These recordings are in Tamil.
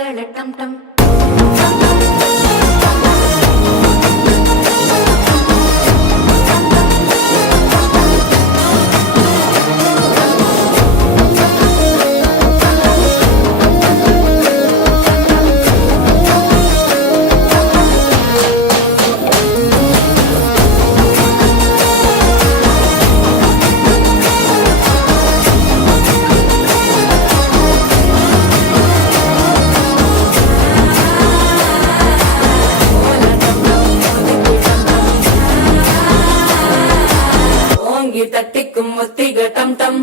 பித்தள டம் டம் தட்டிக்கும் ஒத்திக டம் டம்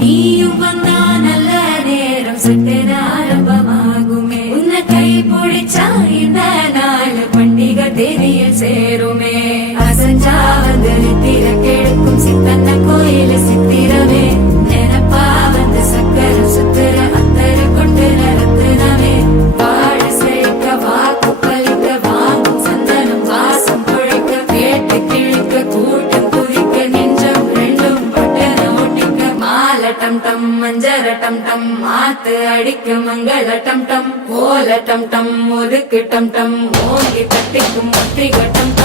நீயும் வந்தா நல்ல நேரம் சட்டென ஆரம்பமாகுமே உன்னை கை பிடிச்சா இந்த நாள் பண்டிகை தேதியில் சேருமே அசஞ்சா வந்து நித்திர கெடுக்கும் சித்தன்ன கோயில சித்திரமே நினப்பா வந்து சக்கர சுத்திர டம் டம் மஞ்சர டம் டம் மாத்து அடிக்க மங்கள டம் டம் கோல டம் டம் முறுக்கு டம் டம் ஓங்கி தட்டிக்கும் ஒத்திக டம் டம்